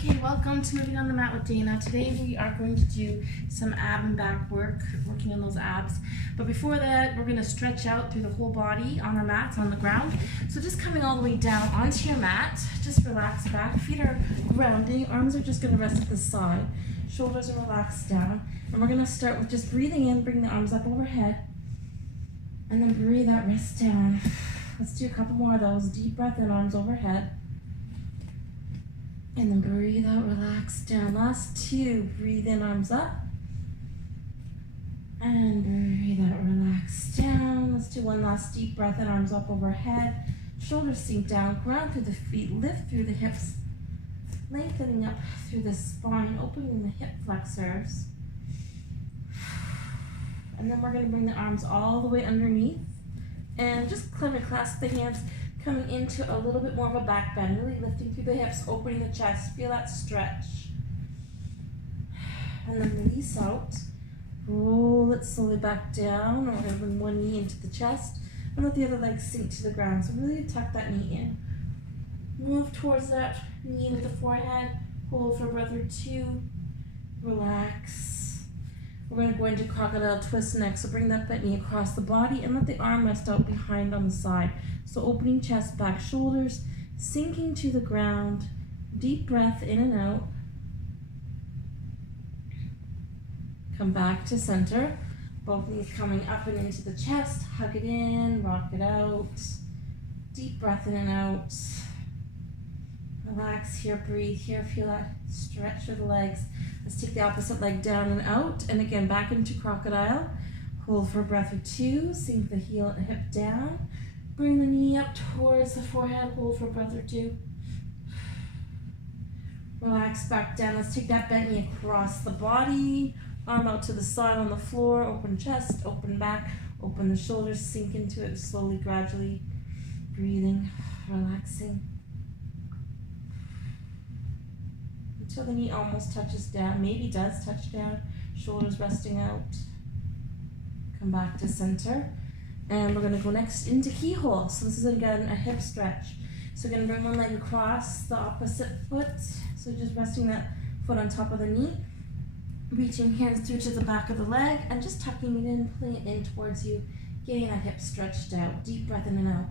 Okay, welcome to Moving on the Mat with Dana. Today we are going to do some ab and back work, working on those abs. But before that, we're going to stretch out through the whole body on our mats on the ground. So just coming all the way down onto your mat, just relax back. Feet are grounding, arms are just going to rest at the side. Shoulders are relaxed down. And we're going to start with just breathing in, bring the arms up overhead. And then breathe out, rest down. Let's do a couple more of those. Deep breath in, arms overhead. And then breathe out, relax down. Last two, breathe in, arms up. And breathe out, relax down. Let's do one last deep breath in, arms up overhead. Shoulders sink down, ground through the feet, lift through the hips. Lengthening up through the spine, opening the hip flexors. And then we're going to bring the arms all the way underneath. And just kind of clasp the hands, coming into a little bit more of a back bend, really lifting through the hips, opening the chest, feel that stretch. And then release out, roll it slowly back down, and we're going to bring one knee into the chest, and let the other leg sink to the ground. So really tuck that knee in. Move towards that knee with the forehead, hold for a breath or two, relax. We're going to go into crocodile twist next, so bring that knee across the body and let the arm rest out behind on the side. So opening chest, back, shoulders, sinking to the ground. Deep breath in and out. Come back to center. Both knees coming up and into the chest. Hug it in, rock it out. Deep breath in and out. Relax here, breathe here, feel that stretch of the legs. Let's take the opposite leg down and out, and again back into crocodile. Hold for a breath or two, sink the heel and hip down. Bring the knee up towards the forehead, hold for a breath or two. Relax back down. Let's take that bent knee across the body, arm out to the side on the floor, open chest, open back, open the shoulders, sink into it slowly, gradually. Breathing, relaxing. Until the knee almost touches down, maybe does touch down, shoulders resting out. Come back to center. And we're going to go next into keyhole. So this is again a hip stretch. So we're going to bring one leg across the opposite foot. So just resting that foot on top of the knee. Reaching hands through to the back of the leg and just tucking it in, pulling it in towards you, getting that hip stretched out. Deep breath in and out.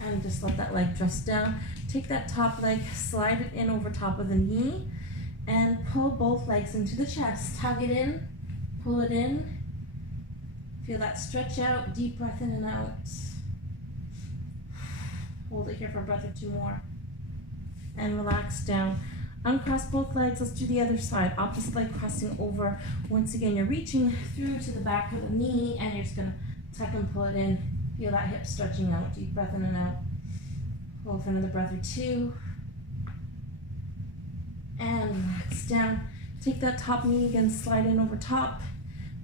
And just let that leg drop down. Take that top leg, slide it in over top of the knee, and pull both legs into the chest. Tug it in, pull it in. Feel that stretch out, deep breath in and out. Hold it here for a breath or two more. And relax down. Uncross both legs, let's do the other side. Opposite leg crossing over. Once again, you're reaching through to the back of the knee, and you're just gonna tuck and pull it in. Feel that hip stretching out, deep breath in and out. Hold for another breath or two. And relax down. Take that top knee again, slide in over top.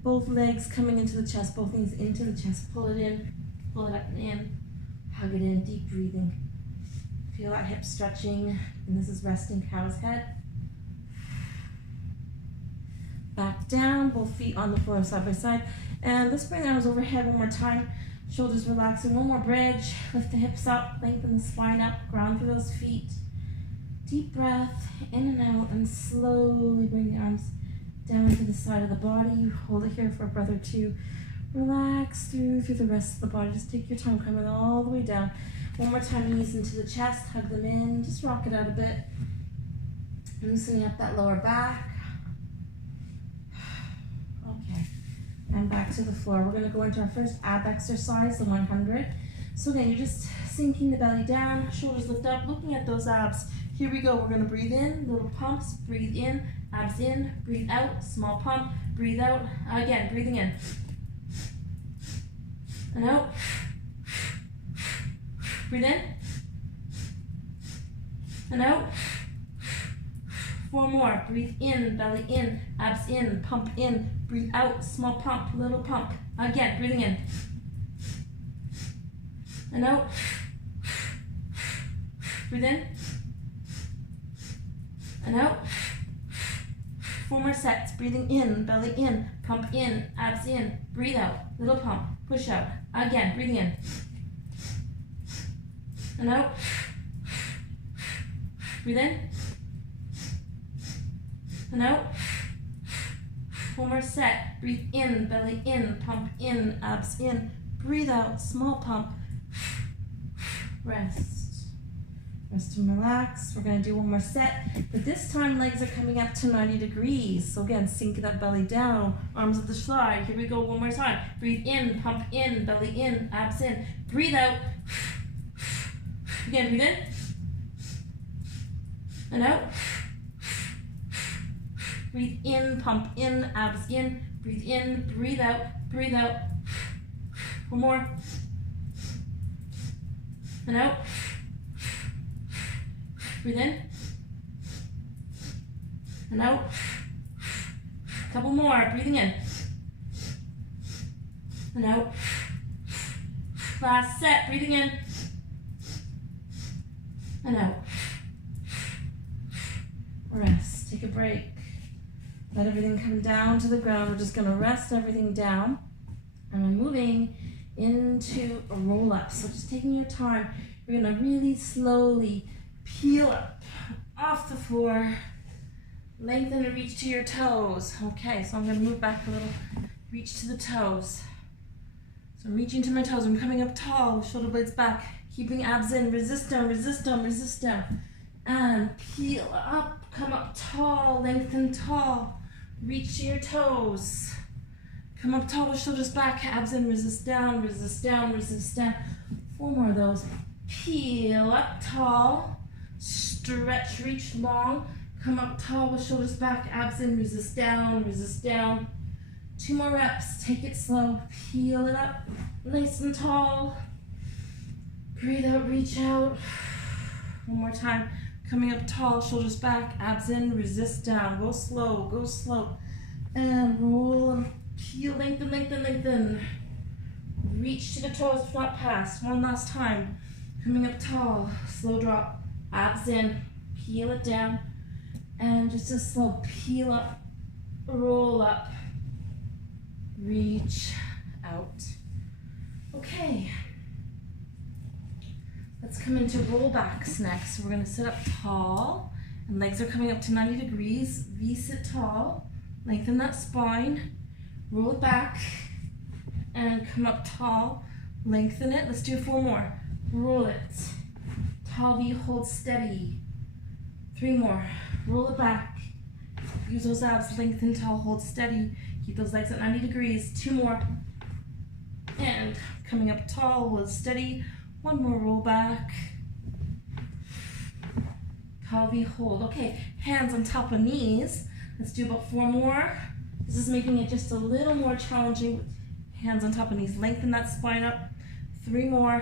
Both legs coming into the chest, both knees into the chest. Pull it in, pull it up and in. Hug it in, deep breathing. Feel that hip stretching. And this is resting cow's head. Back down, both feet on the floor side by side. And let's bring the arms overhead one more time. Shoulders relaxing, one more bridge. Lift the hips up, lengthen the spine up, ground through those feet. Deep breath, in and out, and slowly bring the arms down to the side of the body. Hold it here for a breath or two. Relax through the rest of the body. Just take your time coming all the way down. One more time, knees into the chest, hug them in. Just rock it out a bit. Loosening up that lower back. Okay. And back to the floor. We're going to go into our first ab exercise, the 100. So again, you're just sinking the belly down, shoulders lift up, looking at those abs. Here we go. We're going to breathe in, little pumps, breathe in, abs in, breathe out, small pump, breathe out. Again, breathing in. And out. Breathe in. And out. Four more. Breathe in, belly in, abs in, pump in, breathe out, small pump, little pump. Again, breathing in. And out. Breathe in. And out. Four more sets. Breathing in, belly in, pump in, abs in, breathe out, little pump, push out. Again, breathing in. And out. Breathe in. And out. One more set. Breathe in, belly in, pump in, abs in. Breathe out, small pump. Rest. Rest and relax. We're going to do one more set, but this time legs are coming up to 90 degrees. So again, sink that belly down, arms at the side. Here we go one more time. Breathe in, pump in, belly in, abs in. Breathe out. Again, breathe in. And out. Breathe in, pump in, abs in. Breathe in, breathe out, breathe out. One more. And out. Breathe in. And out. Couple more. Breathing in. And out. Last set. Breathing in. And out. Rest. Take a break. Let everything come down to the ground. We're just going to rest everything down. And we're moving into a roll up. So just taking your time. You're going to really slowly peel up off the floor. Lengthen and reach to your toes. Okay, so I'm going to move back a little. Reach to the toes. So I'm reaching to my toes. I'm coming up tall. Shoulder blades back. Keeping abs in. Resist down, resist down, resist down. And peel up. Come up tall. Lengthen tall. Reach to your toes. Come up tall with shoulders back. Abs in. Resist down, resist down, resist down. 4 more of those. Peel up tall. Stretch, reach long. Come up tall with shoulders back. Abs in. Resist down, resist down. 2 more reps. Take it slow. Peel it up. Nice and tall. Breathe out, reach out. 1 more time. Coming up tall, shoulders back, abs in, resist down. Go slow, go slow. And roll and peel, lengthen, lengthen, lengthen. Reach to the toes, if not past. 1 last time. Coming up tall, slow drop, abs in, peel it down. And just a slow peel up, roll up, reach out. Okay. Let's come into rollbacks next. So we're going to sit up tall, and legs are coming up to 90 degrees. V-sit tall, lengthen that spine, roll it back, and come up tall, lengthen it. Let's do 4 more. Roll it, tall V, hold steady. 3 more. Roll it back. Use those abs, lengthen tall, hold steady. Keep those legs at 90 degrees. 2 more. And coming up tall, hold steady. 1 more, roll back. Tall V, hold. Okay, hands on top of knees. Let's do about 4 more. This is making it just a little more challenging. Hands on top of knees. Lengthen that spine up. 3 more.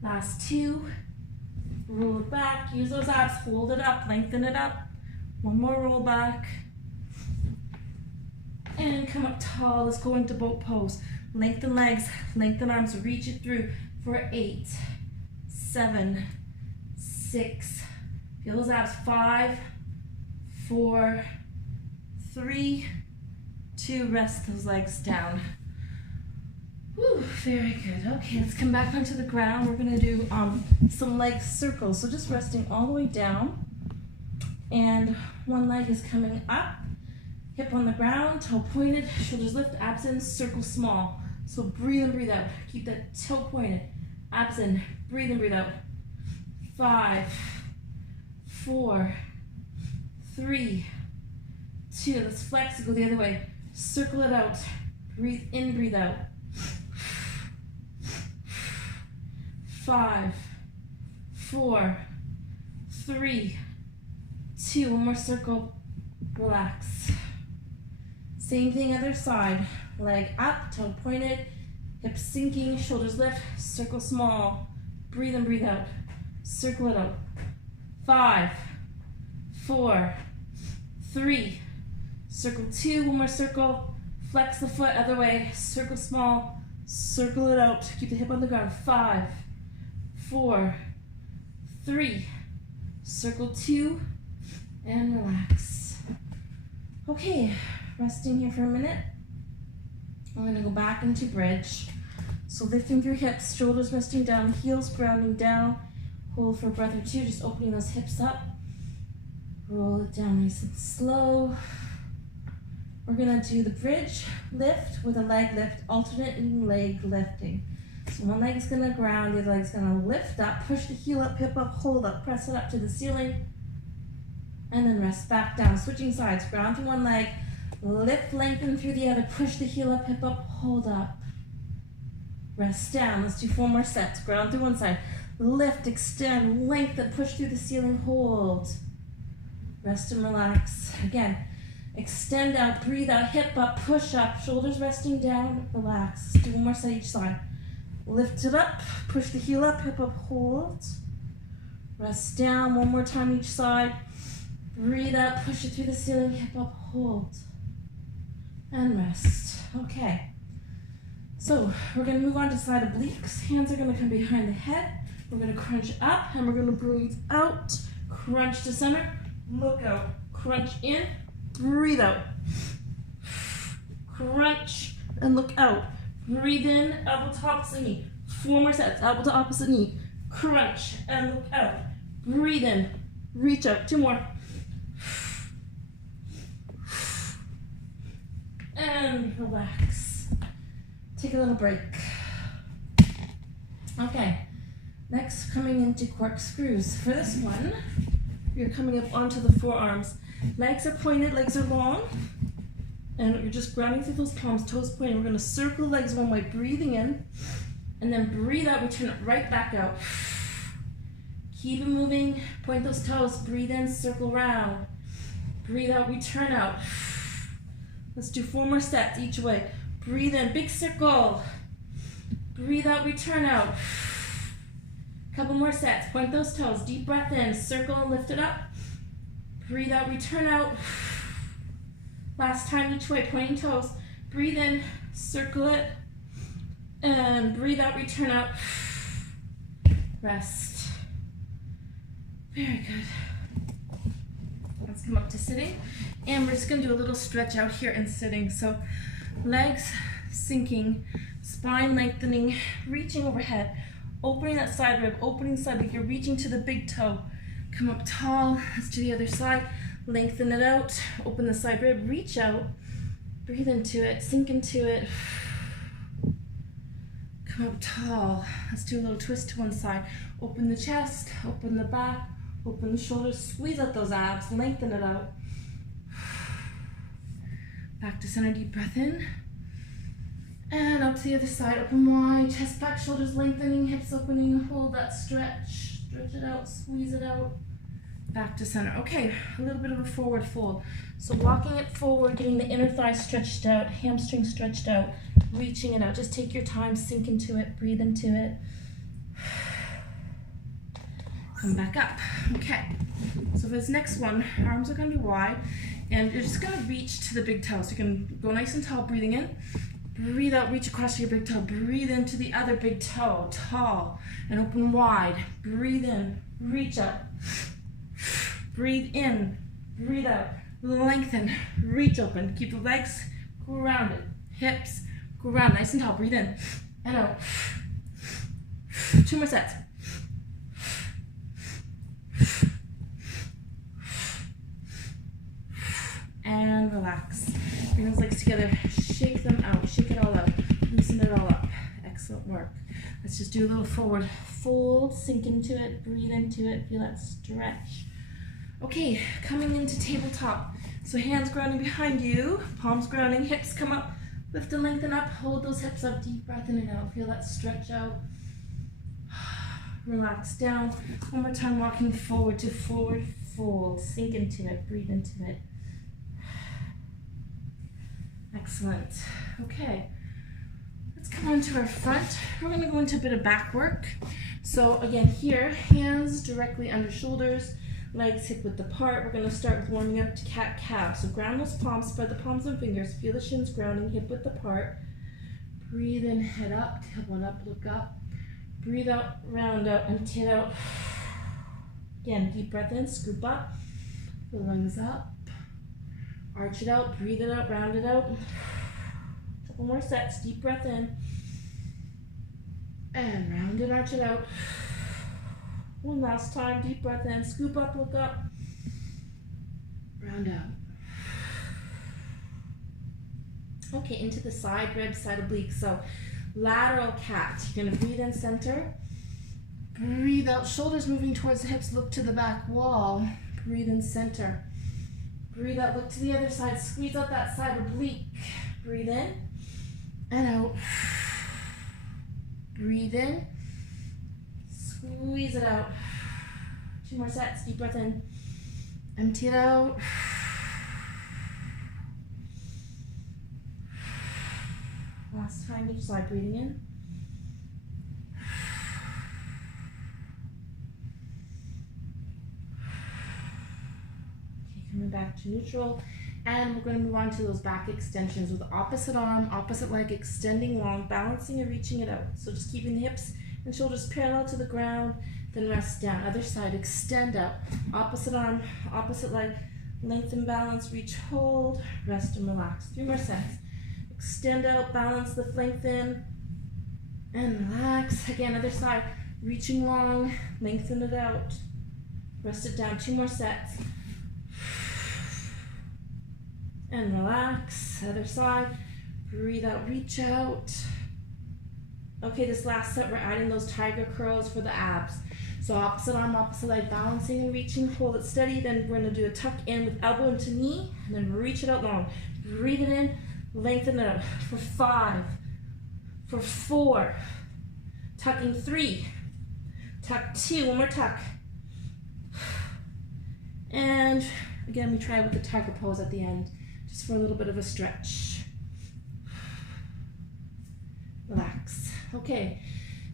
Last 2. Roll it back. Use those abs. Hold it up. Lengthen it up. 1 more, roll back. And come up tall. Let's go into boat pose. Lengthen legs, lengthen arms, reach it through for 8, 7, 6. Feel those abs. 5, 4, 3, 2. Rest those legs down. Whew, very good. Okay, let's come back onto the ground. We're going to do some leg circles. So just resting all the way down. And 1 leg is coming up. Hip on the ground, toe pointed, shoulders lift, abs in, circle small. So breathe in, breathe out. Keep that toe pointed. Abs in, breathe in, breathe out. 5, 4, 3, 2. Let's flex, go the other way. Circle it out. Breathe in, breathe out. 5, 4, 3, 2. 1 more circle. Relax. Same thing other side. Leg up, toe pointed, hips sinking, shoulders lift, circle small. Breathe in, breathe out. Circle it out. 5, 4, 3. Circle 2, 1 more circle. Flex the foot, other way. Circle small, circle it out. Keep the hip on the ground. 5, 4, 3. Circle 2, and relax. Okay, resting here for a minute. I'm going to go back into bridge. So lifting through hips, shoulders resting down, heels grounding down. Hold for a breath or two, just opening those hips up. Roll it down nice and slow. We're gonna do the bridge lift with a leg lift, alternating leg lifting. So one leg's gonna ground, the other leg's gonna lift up, push the heel up, hip up, hold up, press it up to the ceiling, and then rest back down. Switching sides, ground through one leg, lift, lengthen through the other, push the heel up, hip up, hold up. Rest down. Let's do 4 more sets. Ground through one side, lift, extend, lengthen, push through the ceiling, hold. Rest and relax. Again, extend out, breathe out, hip up, push up, shoulders resting down, relax. Let's do 1 more set each side. Lift it up, push the heel up, hip up, hold. Rest down, 1 more time each side. Breathe out, push it through the ceiling, hip up, hold. And rest. Okay. So we're gonna move on to side obliques. Hands are gonna come behind the head. We're gonna crunch up and we're gonna breathe out. Crunch to center, look out. Crunch in, breathe out. Crunch and look out. Breathe in, elbow to opposite knee. 4 more sets, elbow to opposite knee. Crunch and look out. Breathe in, reach out. 2 more. And relax. Take a little break. Okay, next coming into corkscrews. For this one, you're coming up onto the forearms. Legs are pointed, legs are long. And you're just grounding through those palms, toes pointing. We're gonna circle legs one way, breathing in. And then breathe out, return it right back out. Keep it moving, point those toes, breathe in, circle round. Breathe out, return out. Let's do 4 more sets each way. Breathe in, big circle. Breathe out, return out. Couple more sets, point those toes, deep breath in, circle and lift it up. Breathe out, return out. Last time each way, pointing toes. Breathe in, circle it, and breathe out, return out. Rest. Very good. Let's come up to sitting. And we're just gonna do a little stretch out here in sitting. So legs sinking, spine lengthening, reaching overhead, opening that side rib, opening the side leg. You're reaching to the big toe. Come up tall, let's do the other side. Lengthen it out, open the side rib, reach out, breathe into it, sink into it. Come up tall, let's do a little twist to one side. Open the chest, open the back, open the shoulders, squeeze out those abs, lengthen it out. Back to center, deep breath in. And up to the other side, open wide, chest back, shoulders lengthening, hips opening, hold that stretch. Stretch it out, squeeze it out. Back to center. Okay, a little bit of a forward fold. So walking it forward, getting the inner thigh stretched out, hamstring stretched out, reaching it out. Just take your time, sink into it, breathe into it. Come back up. Okay, so for this next one, arms are gonna be wide, and you're just gonna reach to the big toe. So you can go nice and tall, breathing in. Breathe out, reach across your big toe. Breathe into the other big toe, tall, and open wide. Breathe in, reach up. Breathe in, breathe out, lengthen, reach open. Keep the legs grounded, hips grounded, nice and tall. Breathe in and out. 2 more sets. And relax. Bring those legs together, shake them out, shake it all out, loosen it all up. Excellent work. Let's just do a little forward fold, sink into it, breathe into it, feel that stretch. Okay, coming into tabletop. So hands grounding behind you, palms grounding, hips come up, lift and lengthen up, hold those hips up, deep breath in and out, feel that stretch out. Relax down. 1 more time, walking forward to forward fold, sink into it, breathe into it. Excellent. Okay, let's come on to our front. We're going to go into a bit of back work. So again, here, hands directly under shoulders, legs hip width apart. We're going to start with warming up to cat-cow. So ground those palms, spread the palms and fingers, feel the shins grounding, hip width apart. Breathe in, head up, tailbone up, look up. Breathe out, round out, empty it out. Again, deep breath in, scoop up, the lungs up. Arch it out, breathe it out, round it out. Couple more sets, deep breath in. And round and arch it out. One last time, deep breath in, scoop up, look up, round out. Okay, into the side ribs, side oblique. So lateral cat. You're gonna breathe in, center. Breathe out, shoulders moving towards the hips, look to the back wall. Breathe in, center. Breathe out, look to the other side, squeeze out that side oblique. Breathe in and out. Breathe in, squeeze it out. 2 more sets, deep breath in. Empty it out. Last time, each side, breathing in. Okay, coming back to neutral. And we're going to move on to those back extensions with opposite arm, opposite leg, extending long, balancing and reaching it out. So just keeping the hips and shoulders parallel to the ground, then rest down. Other side, extend out. Opposite arm, opposite leg, lengthen, balance, reach, hold, rest and relax. 3 more sets. Extend out, balance, lift, lengthen, and relax. Again, other side, reaching long, lengthen it out. Rest it down, 2 more sets. And relax, other side, breathe out, reach out. Okay, this last set, we're adding those tiger curls for the abs. So opposite arm, opposite leg, balancing and reaching, hold it steady. Then we're gonna do a tuck in with elbow into knee, and then reach it out long. Breathe it in, lengthen it up for 5, for 4, tucking 3, tuck 2, one more tuck. And again, we try with the tiger pose at the end, just for a little bit of a stretch. Relax. Okay,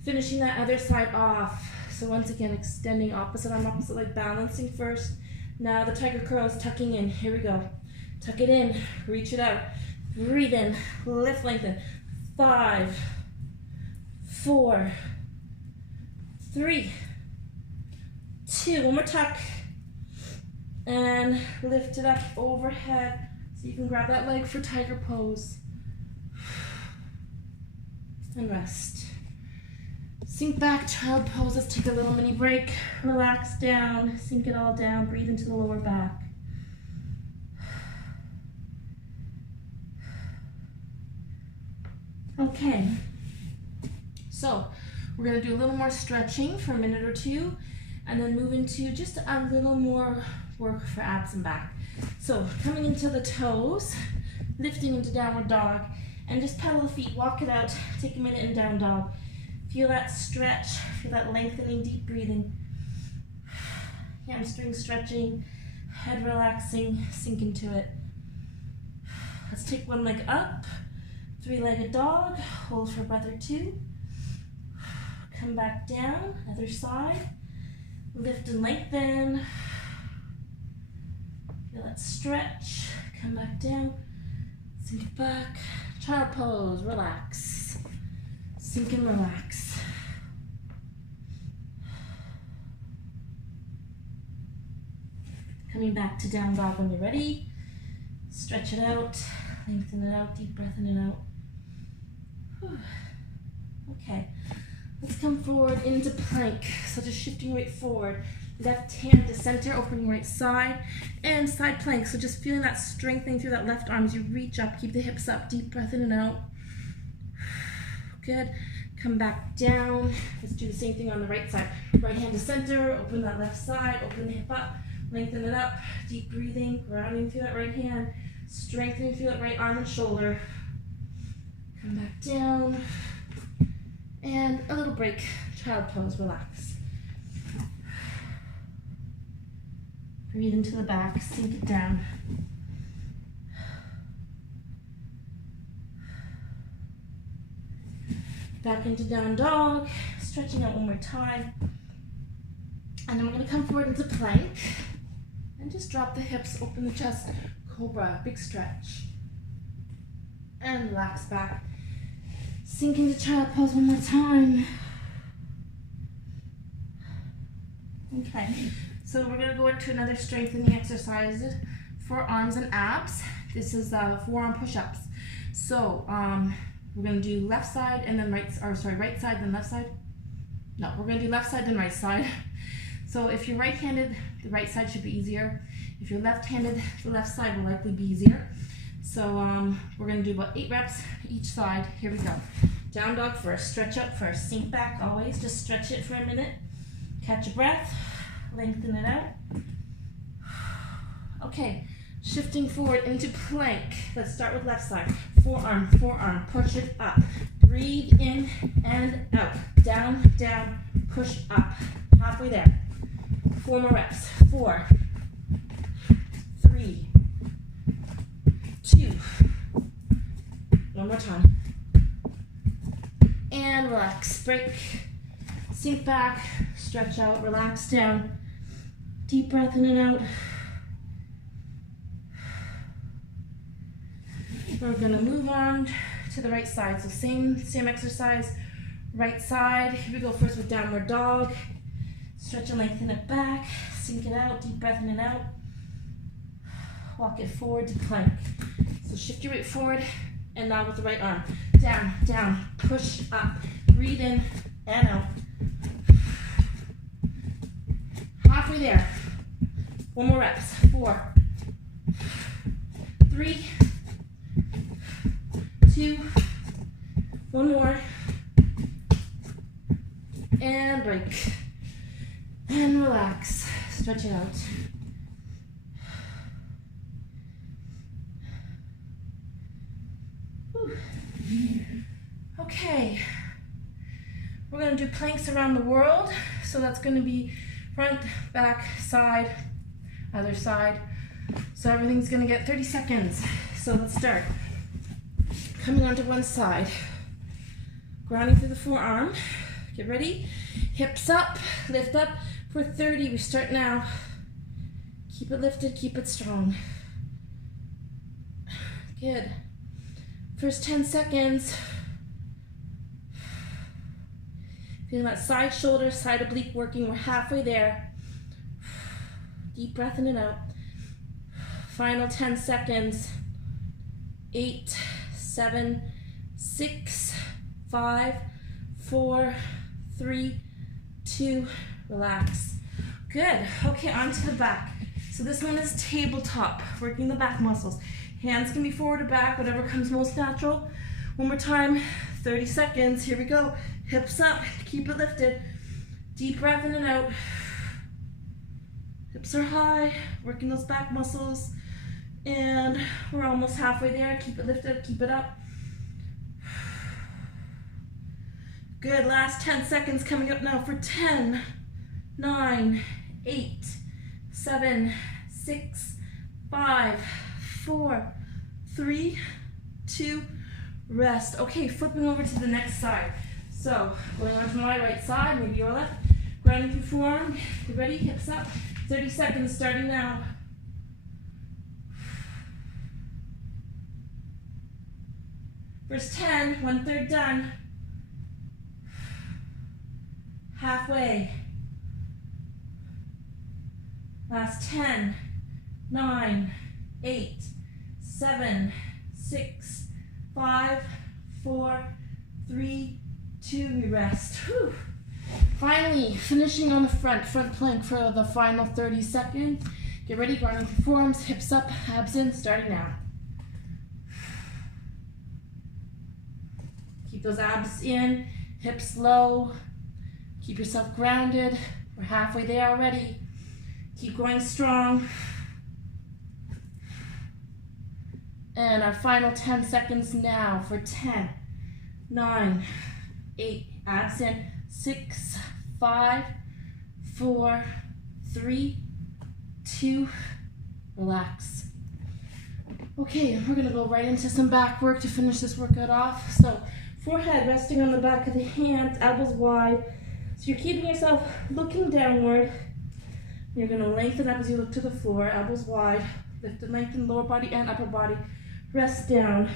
finishing that other side off. So once again, extending opposite arm, opposite leg, balancing first. Now the tiger curls, tucking in. Here we go. Tuck it in, reach it out. Breathe in, lift, lengthen. 5, 4, 3, 2, one more tuck. And lift it up overhead so you can grab that leg for tiger pose. And rest. Sink back, child pose. Let's take a little mini break. Relax down, sink it all down, breathe into the lower back. Okay, so we're gonna do a little more stretching for a minute or 2 and then move into just a little more work for abs and back. So coming into the toes, lifting into downward dog, and just pedal the feet, walk it out, take a minute in down dog. Feel that stretch, feel that lengthening, deep breathing. Hamstring stretching, head relaxing, sink into it. Let's take one leg up, 3-legged dog, hold for a breath or 2. Come back down, other side, lift and lengthen. Feel that stretch, come back down, sink back, child pose, relax, sink and relax. Coming back to down dog when you're ready, stretch it out, lengthen it out, deep breath in and out. Whew. Okay, let's come forward into plank. So just shifting right forward, left hand to center, opening right side, and side plank. So just feeling that strengthening through that left arm as you reach up, keep the hips up, deep breath in and out. Good, come back down. Let's do the same thing on the right side. Right hand to center, open that left side, open the hip up, lengthen it up, deep breathing, grounding through that right hand, strengthening through that right arm and shoulder. Come back down, and a little break, child pose, relax. Breathe into the back, sink it down. Back into down dog, stretching out one more time. And then we're gonna come forward into plank, and just drop the hips, open the chest, cobra, big stretch. And relax back. Sink into child pose one more time. Okay, so we're gonna go into another strengthening exercise for arms and abs. This is forearm push-ups. So we're gonna do left side and then right side then left side. No, we're gonna do left side then right side. So if you're right-handed, the right side should be easier. If you're left-handed, the left side will likely be easier. So we're gonna do about 8 reps each side. Here we go. Down dog first, stretch up first, sink back always, just stretch it for a minute. Catch your breath, lengthen it out. Okay, shifting forward into plank. Let's start with left side. Forearm, forearm, push it up. Breathe in and out. Down, down, push up. Halfway there. 4 more reps. 4, 3, 2. One more time. And relax. Break. Sink back. Stretch out. Relax down. Deep breath in and out. We're gonna move on to the right side. So same exercise. Right side. Here we go first with downward dog. Stretch and lengthen it back. Sink it out. Deep breath in and out. Walk it forward to plank. So shift your weight forward and now with the right arm. Down, down, push up. Breathe in and out. Halfway there. 1 more reps. 4, 3, 2, 1 more. And break. And relax. Stretch it out. Whew. Okay. We're going to do planks around the world. So that's going to be front, back, side, other side. So everything's going to get 30 seconds. So let's start. Coming onto one side. Grounding through the forearm. Get ready. Hips up. Lift up for 30. We start now. Keep it lifted. Keep it strong. Good. First 10 seconds. Feeling that side shoulder, side oblique working. We're halfway there. Deep breath in and out. Final 10 seconds. 8, 7, 6, 5, 4, 3, 2, relax. Good. Okay, on to the back. So this one is tabletop, working the back muscles. Hands can be forward or back, whatever comes most natural. One more time, 30 seconds. Here we go. Hips up, keep it lifted. Deep breath in and out. Hips are high, working those back muscles. And we're almost halfway there. Keep it lifted, keep it up. Good, last 10 seconds coming up now for 10, 9, 8, 7, 6, 5, 4, 3, 2, rest. Okay, flipping over to the next side. So, going on to my right side, maybe your left. Grounding through forearm. Get ready, hips up. 30 seconds starting now. First 10, 1/3 done. Halfway. Last 10, 9, 8, 7, 6, 5, 4, 3, 2, we rest. Whew. Finally, finishing on the front plank for the final 30 seconds. Get ready, grounding through forearms, hips up, abs in, starting now. Keep those abs in, hips low. Keep yourself grounded. We're halfway there already. Keep going strong. And our final 10 seconds now for 10, 9, 8, abs in, 6, 5, 4, 3, 2, relax. Okay, we're gonna go right into some back work to finish this workout off. So forehead resting on the back of the hands, elbows wide. So you're keeping yourself looking downward. You're gonna lengthen up as you look to the floor, elbows wide. Lift and lengthen lower body and upper body. Rest down.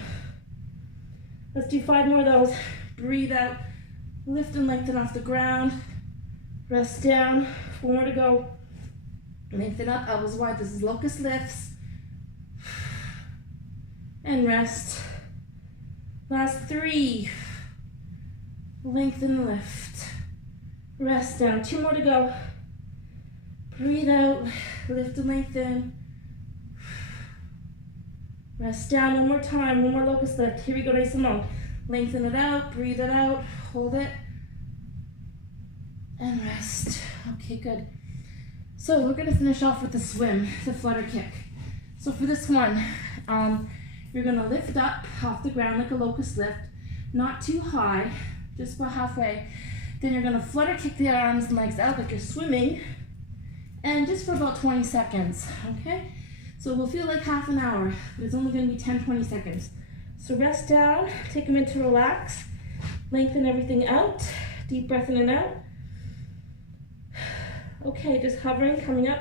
Let's do 5 more of those. Breathe out. Lift and lengthen off the ground. Rest down. 4 more to go. Lengthen up, elbows wide. This is locust lifts. And rest. Last 3. Lengthen, lift. Rest down. 2 more to go. Breathe out. Lift and lengthen. Rest down. 1 more time. 1 more locust lift. Here we go, nice and long. Lengthen it out. Breathe it out. Hold it. And rest. Okay, good. So we're gonna finish off with the swim, the flutter kick. So for this one, you're gonna lift up off the ground like a locust lift, not too high, just about halfway. Then you're gonna flutter kick the arms and legs out like you're swimming, and just for about 20 seconds, okay? So we'll feel like half an hour, but it's only gonna be 10-20 seconds. So rest down, take a minute to relax, lengthen everything out, deep breath in and out. Okay, just hovering, coming up,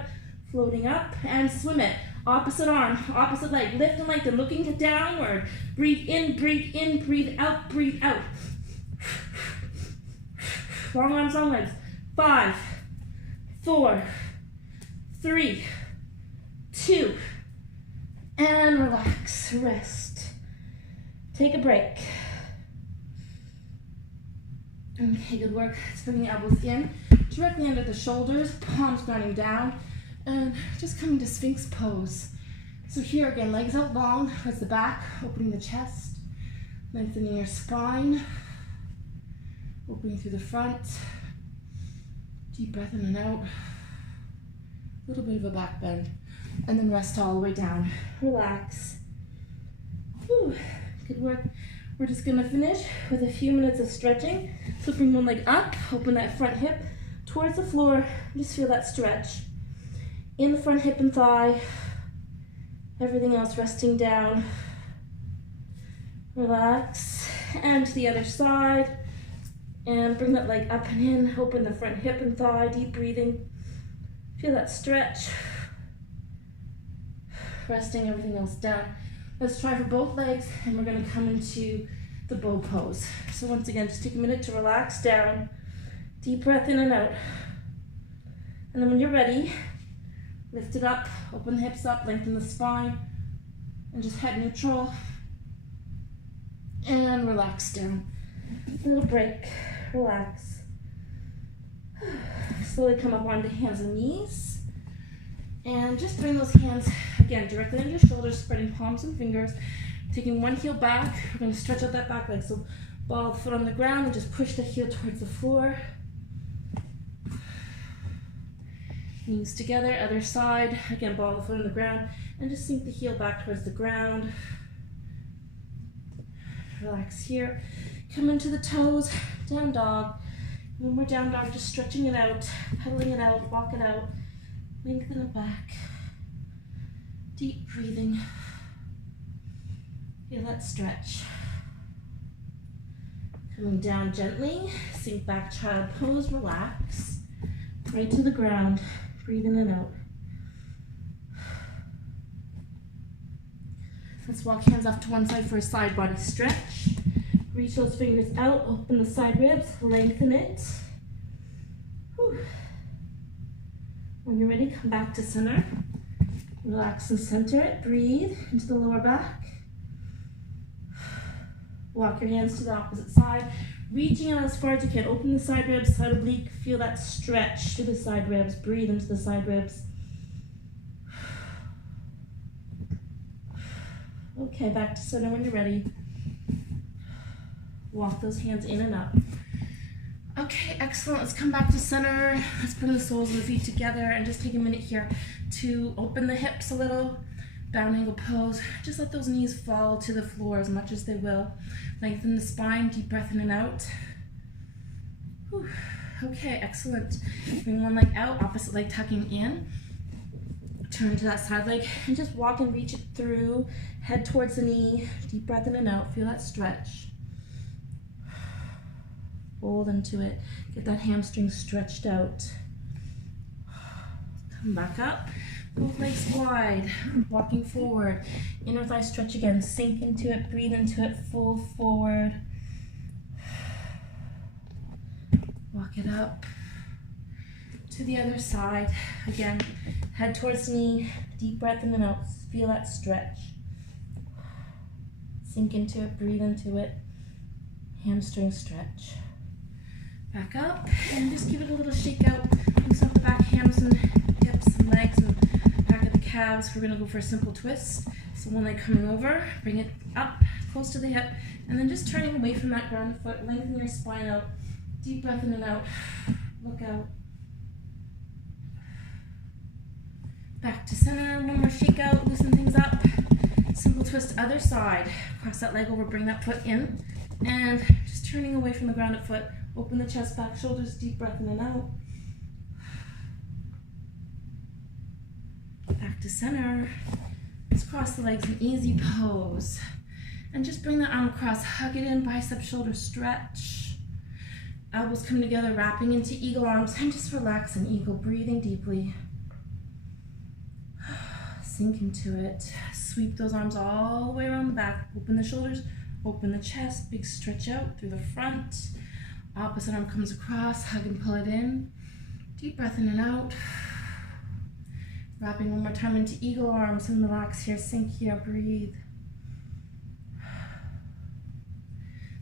floating up, and swim it. Opposite arm, opposite leg, lift and lengthen, looking downward. Breathe in, breathe out, breathe out. Long arms, long legs. 5, 4, 3, 2, and relax, rest. Take a break. Okay, good work. Let's bring the elbows in, directly under the shoulders, palms grounding down, and just coming to Sphinx pose. So here again, legs out long towards the back, opening the chest, lengthening your spine, opening through the front, deep breath in and out, a little bit of a back bend, and then rest all the way down. Relax. Whew. Good work. We're just gonna finish with a few minutes of stretching. So bring one leg up, open that front hip towards the floor, just feel that stretch. In the front hip and thigh, everything else resting down. Relax, and to the other side, and bring that leg up and in, open the front hip and thigh, deep breathing. Feel that stretch. Resting everything else down. Let's try for both legs, and we're gonna come into the bow pose. So once again, just take a minute to relax down. Deep breath in and out. And then when you're ready, lift it up, open the hips up, lengthen the spine, and just head neutral. And relax down. A little break, relax. Slowly come up onto hands and knees. And just bring those hands, again, directly under your shoulders, spreading palms and fingers. Taking one heel back, we're going to stretch out that back leg. So ball the foot on the ground and just push the heel towards the floor. Knees together, other side. Again, ball the foot on the ground and just sink the heel back towards the ground. Relax here. Come into the toes, down dog. When we're down dog, just stretching it out, pedaling it out, walk it out. Lengthen it back. Deep breathing. Feel that stretch. Coming down gently, sink back, child pose, relax. Right to the ground, breathe in and out. Let's walk hands off to one side for a side body stretch. Reach those fingers out, open the side ribs, lengthen it. Whew. When you're ready, come back to center. Relax and center it. Breathe into the lower back. Walk your hands to the opposite side. Reaching out as far as you can. Open the side ribs, side oblique. Feel that stretch to the side ribs. Breathe into the side ribs. Okay, back to center when you're ready. Walk those hands in and up. Okay, excellent. Let's come back to center. Let's bring the soles of the feet together and just take a minute here to open the hips a little. Down angle pose. Just let those knees fall to the floor as much as they will. Lengthen the spine, deep breath in and out. Whew. Okay, excellent. Bring one leg out, opposite leg tucking in. Turn to that side leg and just walk and reach it through. Head towards the knee. Deep breath in and out. Feel that stretch. Hold into it. Get that hamstring stretched out. Come back up. Both legs wide. Walking forward. Inner thigh stretch again. Sink into it. Breathe into it. Fold forward. Walk it up. To the other side. Again. Head towards the knee. Deep breath in and out. Feel that stretch. Sink into it. Breathe into it. Hamstring stretch. Back up and just give it a little shake out. Loosen up the back hams and hips and legs and back of the calves. We're going to go for a simple twist. So one leg coming over, bring it up close to the hip, and then just turning away from that grounded foot. Lengthen your spine out. Deep breath in and out. Look out. Back to center. One more shake out. Loosen things up. Simple twist other side. Cross that leg over, bring that foot in, and just turning away from the grounded foot. Open the chest back, shoulders, deep breath in and out. Back to center. Let's cross the legs in easy pose. And just bring that arm across, hug it in, bicep, shoulder stretch. Elbows come together, wrapping into eagle arms, and just relax in eagle, breathing deeply. Sink into it. Sweep those arms all the way around the back. Open the shoulders, open the chest, big stretch out through the front. Opposite arm comes across, hug and pull it in. Deep breath in and out. Wrapping one more time into eagle arms and relax here, sink here, breathe.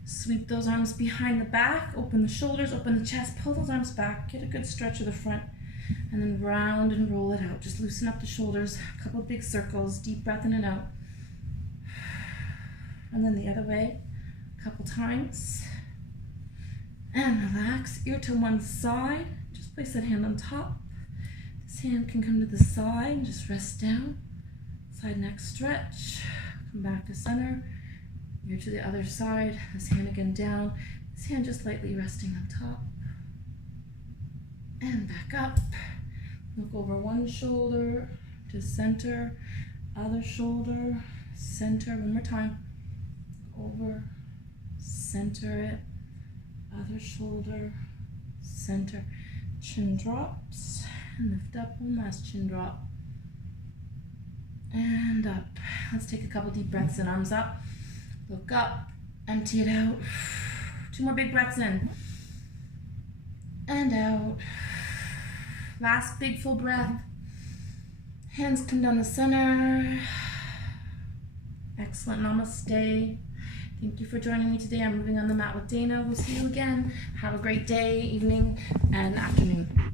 Sweep those arms behind the back, open the shoulders, open the chest, pull those arms back, get a good stretch of the front, and then round and roll it out. Just loosen up the shoulders, a couple big circles, deep breath in and out. And then the other way, a couple times. And relax, ear to one side. Just place that hand on top. This hand can come to the side and just rest down. Side neck stretch. Come back to center. Ear to the other side. This hand again down. This hand just lightly resting on top. And back up. Look over one shoulder to center. Other shoulder, center. One more time. Over, center it. Other shoulder, center, chin drops, and lift up, one last chin drop, and up. Let's take a couple deep breaths in, arms up, look up, empty it out. 2 more big breaths in, and out. Last big full breath. Hands come down the center. Excellent, namaste. Thank you for joining me today. I'm moving on the mat with Dana. We'll see you again. Have a great day, evening, and afternoon.